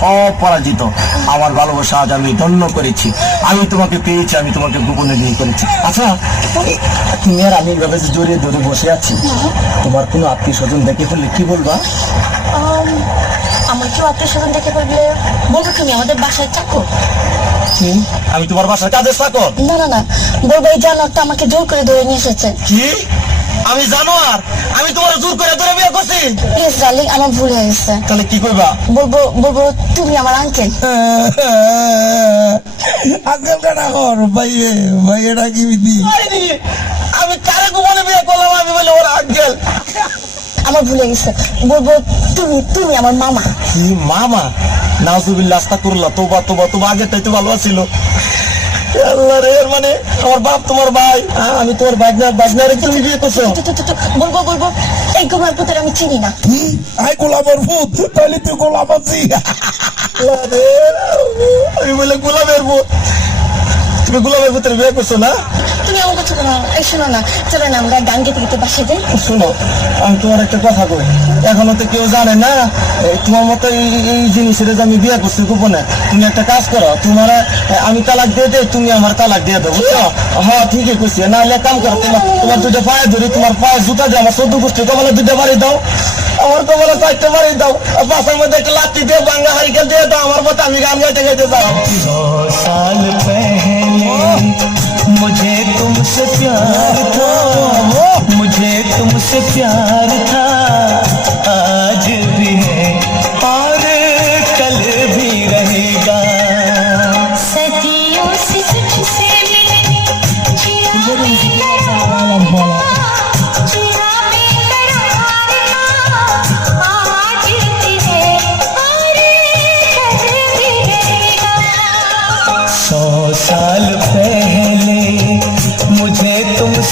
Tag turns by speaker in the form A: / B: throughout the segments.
A: সব পরাজিত। আমার ভালোবাসা আজ আমি ধন্য করেছি। আমি তোমাকে পেয়েছি আমি তোমাকে গোপনে বিয়ে করেছি। আচ্ছা তুমি আর আমি এভাবে জড়িয়ে ধরে বসে আছি তোমার কোনো আত্মীয় স্বজন দেখে ফেললে কি বলবা?
B: আমার কেউ আত্মীয় স্বজন দেখে পড়লে বলব তুমি আমাদের বাসায় চাকো
A: কি? আমি তোমার বাসার কাজের চাকর
B: না না না বলব এই জানোয়ারটা আমাকে জোর করে ধরে নিয়ে এসেছে।
A: কি? আমি জানো আর আমি তোমার জোর করে ধরে বিয়ে করছি।
B: প্লিজ ডার্লিং আমার ভুল হয়ে গেছে।
A: তাহলে কি করবা?
B: বলব বলব তুমি আমার আঙ্কেল
C: আঙ্কেল কাটা কর ভাইয়ে ভাইয়েটা কি বিধি?
A: আমি কারে গোপনে বিয়ে করলাম? আমি বলে ওর আঙ্কেল
B: আমার ভুল গেছে। বলব তুমি তুমি আমার মামা।
A: কি মামা? নাজুবিল্লাহ আস্তাগফিরুল্লাহ তোবা তোবা তোবা আগেরটাই তো ভালো ছিল আল্লাহ রে মানে আমার বাপ তোমার ভাই। আমি তোমার বাজনা বাজনারে তুমি বিয়ে করছ?
B: বলব বলব এই পুতের আমি চিনি না।
C: আই গোলাপের ফুট তাহলে তুই গোলাপ আছি
A: রে, আমি বলে গোলামের বুত তুমি গোলামের ভিতরে বিয়ে করছ না?
B: তুমি আমার কথা বলো এই শোনো না চলো না আমরা গান গেতে গেতে বাসে যাই।
A: শোনো আমি তোমার একটা কথা কই। এখনও তো কেউ জানে না তোমার মতো এই জিনিসের আমি বিয়ে করছি গোপনে তুমি একটা কাজ করো তোমার আমি তালাক দিয়ে দে তুমি আমার তালাক দিয়ে দেবো বুঝছ? হ্যাঁ ঠিকই কইছি না হলে কাম করো তোমার তোমার দুটো পায়ে ধরি তোমার পায়ে জুতা দিয়ে আমার সদ্য গোষ্ঠী তোমার দুটো বাড়ি দাও। আমার তো বলে চারটে বাড়ি দাও বাসার মধ্যে একটা লাঠি দিয়ে বাংলা হারিকেল দিয়ে দাও আমার মতো আমি গান গাইতে গাইতে যাও।
D: मुझे तुमसे प्यार था। मुझे तुमसे प्यार था।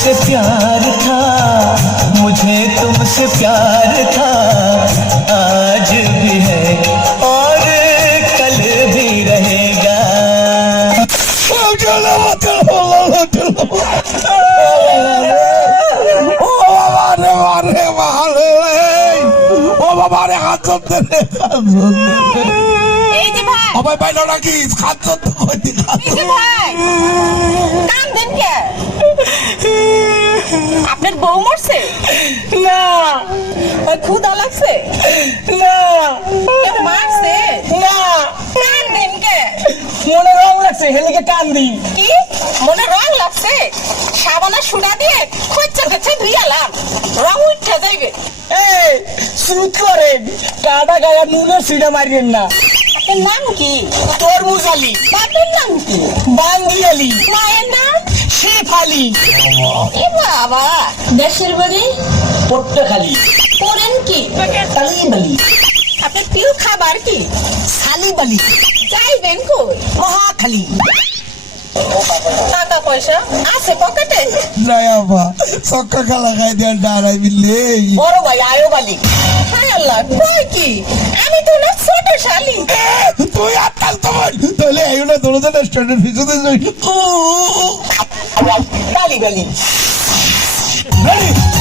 D: तुमसे प्यार था मुझे तुमसे प्यार था। आज भी है और कल भी रहेगा।
E: हमारे
C: हाथ अबे भाई लड़की खाद तो,
E: तो दिखा काम दिन দেন আপনার বউ মরছে?
F: না।
E: ওই ক্ষুদা লাগছে?
F: না।
E: মারছে?
F: না।
E: কান দেন কে?
F: মনে রং লাগছে হেলিকে কান দিই।
E: কি? মনে রং লাগছে? সাবানা সুডা দিয়ে খোঁচা খোঁচা ধুইয়ালাম রং উঠে যাইবে।
F: এই সুদ করেন। কাটা গায়ে নুনের সিডা মারিয়েন না।
E: আপনার নাম কি?
F: তরমুজ আলী।
E: বাপের নাম কি?
F: বান্দি আলী।
E: মায়ের নাম?
F: শেফ আলী
E: এ বাবা দেশের বাড়ি?
F: পট্টখালি।
E: পড়েন কি?
F: কালিবালি
E: আপনার প্রিয় খাবার কি?
F: সালিবালি।
E: যাইবেন কই?
F: মহাখালী।
E: টাকা পয়সা আছে পকেটে?
C: নাই আবা সক্কা খেলা খাই দেন ডারাই মিললে
F: বড় ভাই আয়ো বালি।
E: হায় আল্লাহ কই কি? আমি তো না ছোট শালি।
C: তুই আটকাল তোমার তাহলে এই না তোর জন্য standard
G: I was illegally. Ready?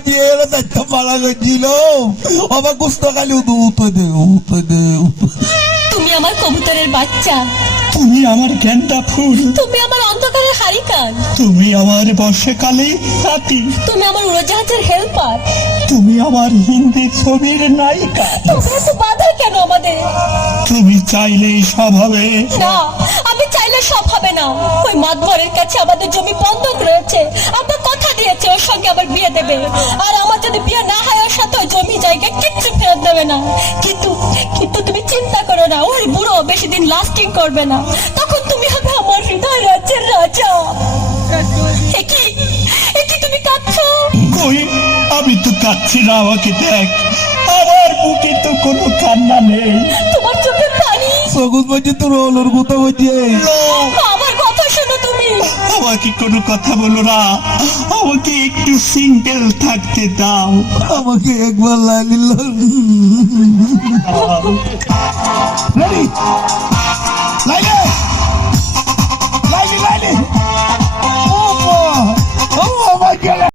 C: আই বিয়ের দায়িত্ব পালা গেছিল গুস্ত খালি উদু উতো দে উতো দে।
B: তুমি আমার কবুতরের বাচ্চা।
D: তুমি আমার গেন্দা ফুল।
B: তুমি আমার অন্ধকারের হারিকান।
D: তুমি আমার বর্ষাকালে রাতি
B: তুমি আমার উড়োজাহাজের হেল্পার।
D: তুমি আমার হিন্দি ছবির নায়িকা।
B: তোমরা তো বাধা কেন আমাদের?
D: তুমি চাইলেই সব হবে।
B: না চাইলে সব হবে না। ওই মাতবরের কাছে আমাদের জমি বন্ধক রয়েছে। আমরা কথা দিয়েছে ও সঙ্গে আবার বিয়ে দেবে। আর আমার যদি বিয়ে না হয় ওর সাথে ওই জমি জায়গা কিচ্ছু ফেরত দেবে না। কিন্তু কিন্তু তুমি চিন্তা করো না ওই বুড়ো বেশি দিন লাস্টিং করবে না। তখন তুমি হবে আমার হৃদয় রাজ্যের রাজা। একই একই তুমি কাঁদছো?
H: কই? আমি তো কাচ্ছি না আমাকে দেখ। আমার বুকে তো কোনো কান্না নেই।
B: তোমার চোখে
C: সগুদ বাজি তোর হলোর কথা হইতে।
B: আমার কথা শোনো তুমি।
H: আমাকে কোনো কথা বলো না। আমাকে একটু সিঙ্গেল থাকতে দাও।
C: আমাকে একবার লালিল রেডি